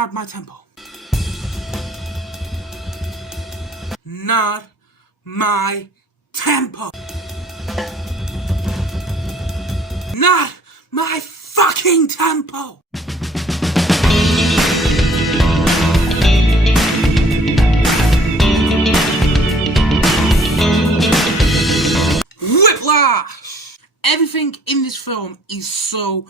Not my tempo. Not my tempo. Not my fucking tempo. Whiplash! Everything in this film is so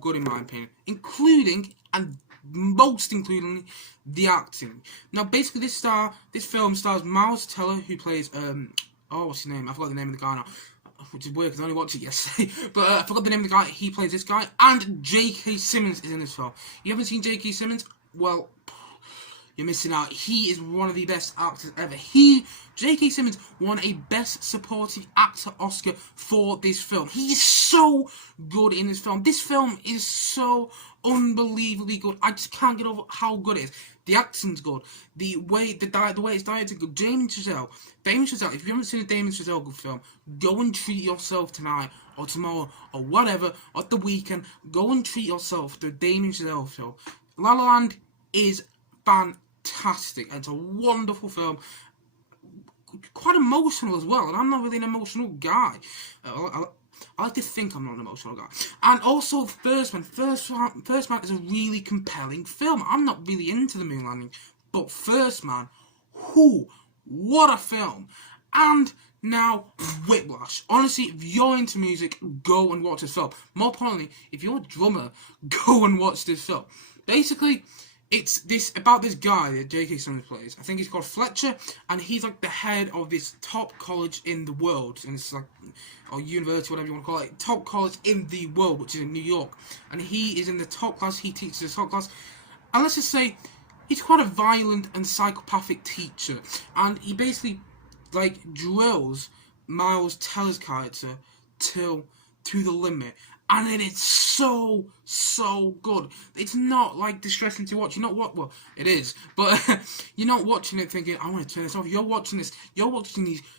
good in my opinion, including, and most including, the acting. Now, basically, this film stars Miles Teller, who plays what's his name? I forgot the name of the guy now, which is weird because I only watched it yesterday. But I forgot the name of the guy. He plays this guy, and J.K. Simmons is in this film. You haven't seen J.K. Simmons? Well, you're missing out. He is one of the best actors ever. J.K. Simmons won a Best Supporting Actor Oscar for this film. He is so good in this film. This film is so unbelievably good. I just can't get over how good it is. The acting's good. The way it's directed good. Damien Chazelle. If you haven't seen a Damien Chazelle good film, go and treat yourself tonight or tomorrow or whatever, or the weekend. Go and treat yourself to a Damien Chazelle film. La La Land is fantastic. It's a wonderful film. Quite emotional as well, and I'm not really an emotional guy. I like to think I'm not an emotional guy. And also, First Man is a really compelling film. I'm not really into the moon landing, but First Man, what a film. And now, Whiplash. Honestly, if you're into music, go and watch this film. More importantly, if you're a drummer, go and watch this film. Basically, it's about this guy that J.K. Simmons plays. I think he's called Fletcher, and he's like the head of this top college in the world, and it's like, or university, whatever you want to call it, top college in the world, which is in New York. And he is in the top class. He teaches the top class, and let's just say he's quite a violent and psychopathic teacher, and he basically drills Miles Teller's character to the limit. And it is so good. It's not distressing to watch. You're not well, it is, but you're not watching it thinking, I want to turn this off. You're watching these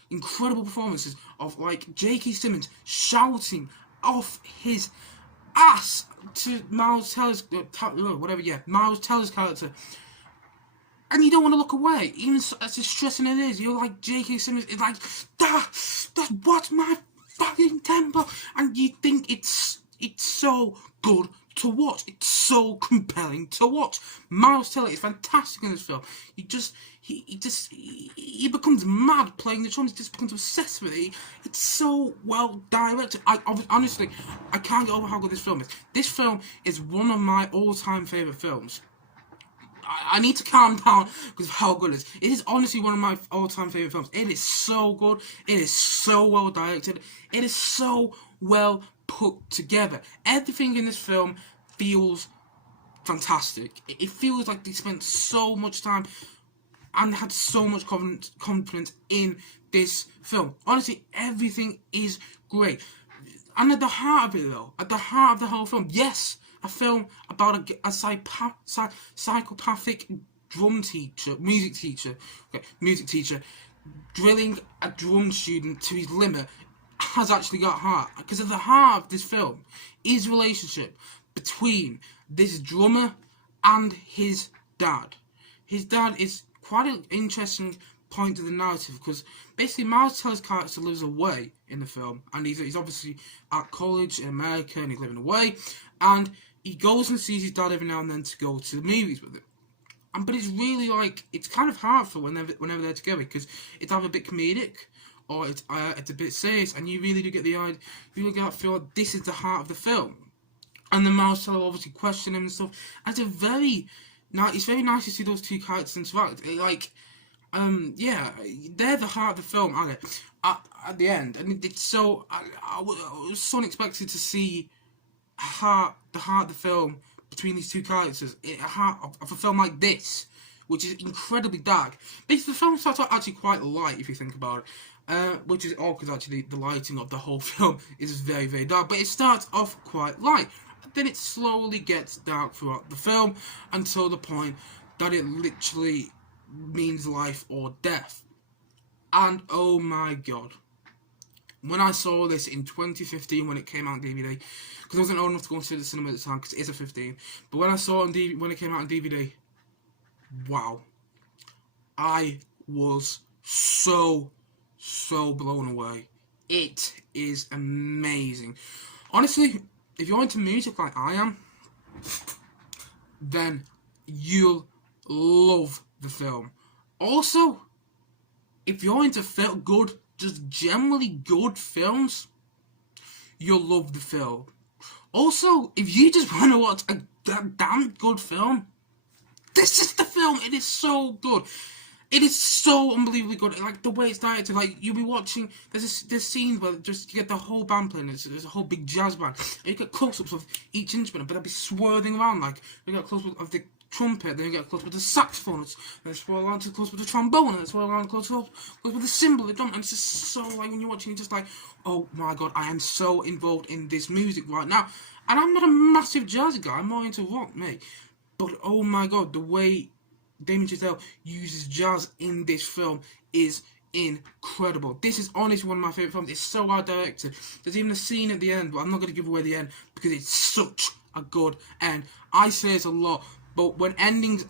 incredible performances of J.K. Simmons shouting off his ass to Miles Teller's Miles Teller's character. And you don't want to look away, even as distressing it is. You're like, J.K. Simmons is like, that's what's my fucking tempo, and you think it's so good to watch. It's so compelling to watch. Miles Teller is fantastic in this film. He becomes mad playing the drums. He just becomes obsessed with it. It's so well directed. Honestly, I can't get over how good this film is. This film is one of my all-time favorite films. I need to calm down because of how good it is. It is honestly one of my all-time favorite films. It is so good. It is so well directed. It is so well put together. Everything in this film feels fantastic. It feels like they spent so much time and had so much confidence in this film. Honestly, everything is great. And at the heart of it, though, at the heart of the whole film, yes, a film about a psychopathic music teacher, drilling a drum student to his limit has actually got heart. Because at the heart of this film is the relationship between this drummer and his dad. His dad is quite an interesting point to the narrative, because basically Miles Teller's character lives away in the film, and he's obviously at college in America and he's living away, and he goes and sees his dad every now and then to go to the movies with him. But it's really it's kind of heartful whenever they're together, because it's either a bit comedic or it's a bit serious, and you really do get the idea, you really get that feel like this is the heart of the film. And then Miles Teller obviously question him and stuff. And it's very nice to see those two characters interact. They're the heart of the film, aren't they? At the end, and it's so I was so unexpected to see the heart of the film between these two characters. A heart of a film like this, which is incredibly dark. Basically, the film starts out actually quite light if you think about it. Which is odd, because actually the lighting of the whole film is very, very dark. But it starts off quite light. But then it slowly gets dark throughout the film until the point that it literally means life or death. And oh my god, When I saw this in 2015 when it came out on DVD, because I wasn't old enough to go and see the cinema at the time because it is a 15, but when I saw it on DVD, when it came out on DVD, wow, I was so blown away. It is amazing. Honestly, if you're into music like I am, then you'll love the film. Also, if you're into good, just generally good films, you'll love the film. Also, if you just want to watch a damn good film, this is the film. It is so good. It is so unbelievably good. Like the way it's directed, like you'll be watching. There's scenes where just you get the whole band playing. There's a whole big jazz band. And you get close-ups of each instrument, but they'll be swerving around. Like you get close-ups of the trumpet, then you get close with the saxophone, then swirl around to close with the trombone, then swirl around close with the cymbal, the drum, and it's just so like when you're watching, it's just like, oh my god, I am so involved in this music right now. And I'm not a massive jazz guy. I'm more into rock, mate. But oh my god, the way Damien Chazelle uses jazz in this film is incredible. This is honestly one of my favourite films. It's so well directed. There's even a scene at the end, but I'm not going to give away the end because it's such a good end. I say this a lot, but when endings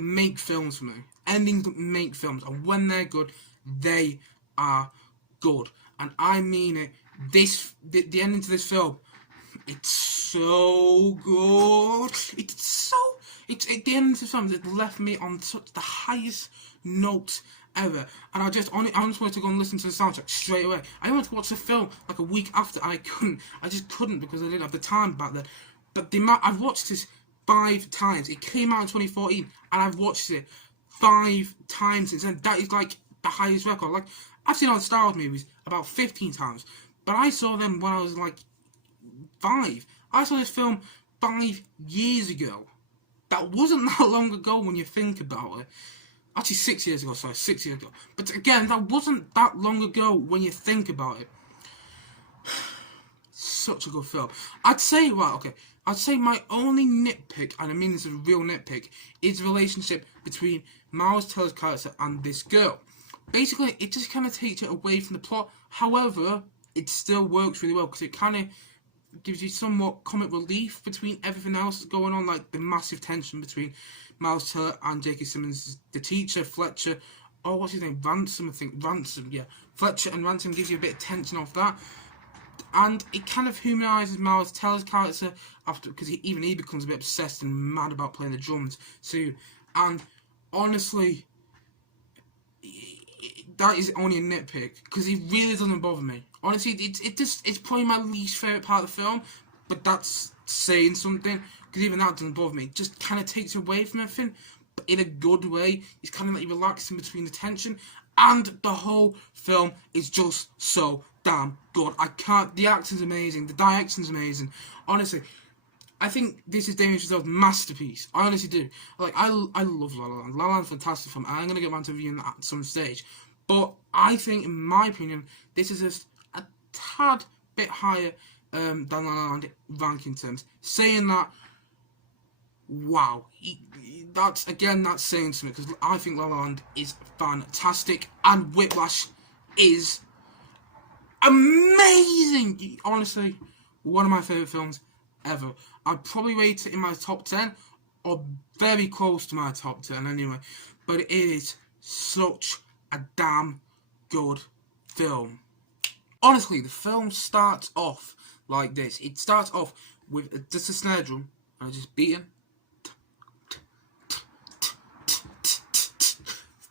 make films for me. Endings make films, and when they're good, they are good. And I mean it. The ending to this film, it's so good. It's at the end of the film, it left me on such the highest note ever. And I just wanted to go and listen to the soundtrack straight away. I wanted to watch the film like a week after, and I couldn't. I just couldn't because I didn't have the time back then. But I've watched this 5 times. It came out in 2014, and I've watched it 5 times since then. That is like the highest record. Like I've seen all the Star Wars movies about 15 times, but I saw them when I was like 5. I saw this film 5 years ago. That wasn't that long ago when you think about it. Actually, 6 years ago, sorry, 6 years ago. But again, that wasn't that long ago when you think about it. Such a good film. I'd say my only nitpick, and I mean this is a real nitpick, is the relationship between Miles Teller's character and this girl. Basically, it just kind of takes it away from the plot. However, it still works really well because it kind of gives you somewhat comic relief between everything else that's going on, like the massive tension between Miles Teller and J.K. Simmons, the teacher, Fletcher. Oh, what's his name? Ransom, I think. Ransom, yeah. Fletcher and Ransom gives you a bit of tension off that. And it kind of humanises Miles Teller's character after, because even he becomes a bit obsessed and mad about playing the drums too. And honestly, that is only a nitpick because it really doesn't bother me. Honestly, it's probably my least favourite part of the film, but that's saying something because even that doesn't bother me. It just kind of takes away from everything, but in a good way. It's kind of like relaxing between the tension, and the whole film is just so damn good. The acting's amazing, the direction's amazing. Honestly, I think this is Damien Chazelle's masterpiece. I honestly do. Like, I love La La Land. La La Land's a fantastic film, and I'm going to get around to reviewing that at some stage. But I think, in my opinion, this is just a tad bit higher than La La Land ranking terms. Saying that, wow, that's saying something, because I think La La Land is fantastic, and Whiplash is amazing. Honestly, one of my favourite films ever. I'd probably rate it in my top 10, or very close to my top 10 anyway. But it is such a damn good film. Honestly, the film starts off like this. It starts off with just a snare drum, and it's just beating.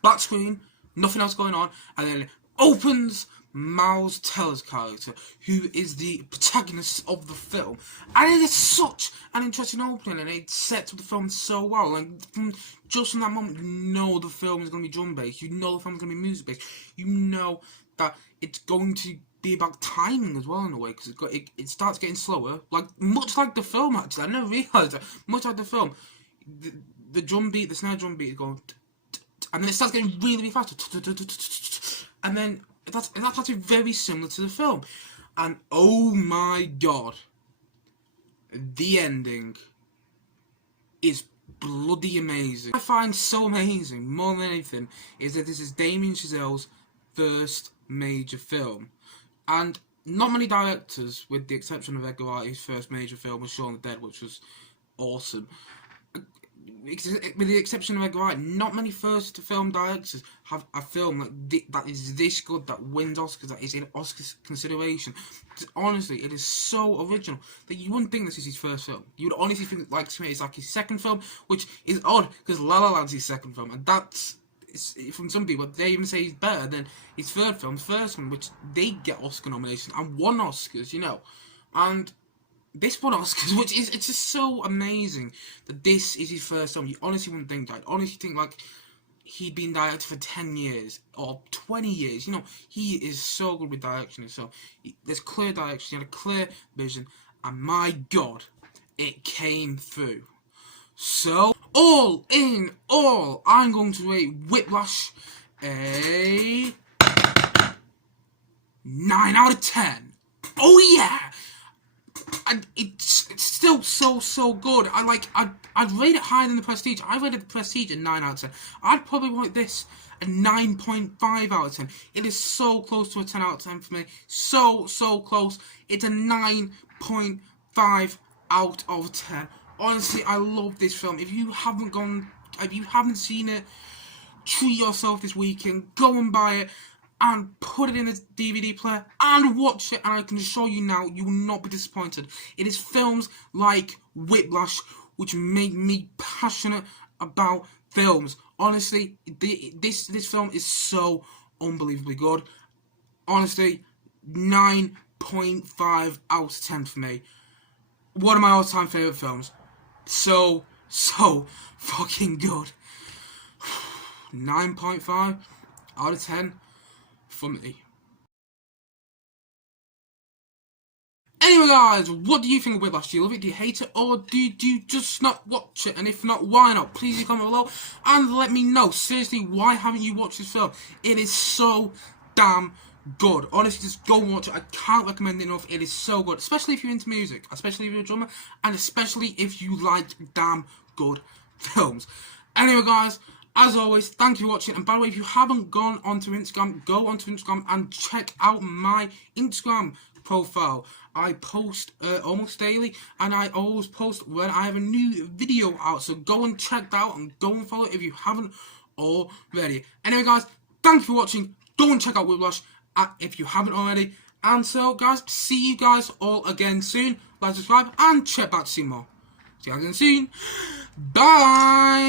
Black screen, nothing else going on, and then it opens Miles Teller's character, who is the protagonist of the film, and it is such an interesting opening, and it sets up the film so well. Like, just from that moment, you know the film is going to be drum based, you know the film is going to be music based, you know that it's going to be about timing as well in a way, because it starts getting slower, like much like the film actually. I never realised that. Much like the film, the drum beat, the snare drum beat is going, and then it starts getting really faster, and then that's actually very similar to the film. And oh my god, the ending is bloody amazing. What I find so amazing, more than anything, is that this is Damien Chazelle's first major film. And not many directors, with the exception of Edgar Wright, whose first major film was Shaun of the Dead, which was awesome. With the exception of Edgar Wright, not many first film directors have a film that is this good, that wins Oscars, that is in Oscar consideration. Because honestly, it is so original that you wouldn't think this is his first film. You would honestly think, like, to me, it's like his second film, which is odd because La La Land's his second film, and that's, from some people, they even say he's better than his third film, first one, which they get Oscar nominations and won Oscars, you know. And this won Oscars, which is, it's just so amazing that this is his first film. You honestly wouldn't think that. Honestly think, like, he'd been director for 10 years or 20 years. You know, he is so good with direction. So there's clear direction, he had a clear vision, and my God, it came through. So, all in all, I'm going to rate Whiplash a 9 out of 10. Oh yeah! And it's still so good. I'd rate it higher than The Prestige. I rated The Prestige a 9 out of 10. I'd probably rate this a 9.5 out of 10. It is so close to a 10 out of 10 for me. So close. It's a 9.5 out of 10. Honestly, I love this film. If you haven't seen it, treat yourself this weekend. Go and buy it and put it in a DVD player and watch it, and I can assure you now, you will not be disappointed. It is films like Whiplash which make me passionate about films. Honestly, this film is so unbelievably good. Honestly, 9.5 out of 10 for me. One of my all-time favourite films. So fucking good. 9.5 out of 10 for me. Anyway guys, what do you think of Whiplash? Do you love it? Do you hate it? Or do you just not watch it? And if not, why not? Please leave a comment below and let me know. Seriously, why haven't you watched this film? It is so damn good. Honestly, just go and watch it. I can't recommend it enough. It is so good. Especially if you're into music. Especially if you're a drummer. And especially if you like damn good films. Anyway guys, as always, thank you for watching. And by the way, if you haven't gone onto Instagram, go onto Instagram and check out my Instagram profile. I post almost daily, and I always post when I have a new video out. So go and check that out and go and follow it if you haven't already. Anyway guys, thank you for watching. Go and check out Whiplash if you haven't already. And so guys, see you guys all again soon. Like, subscribe, and check back to see more. See you guys again soon. Bye.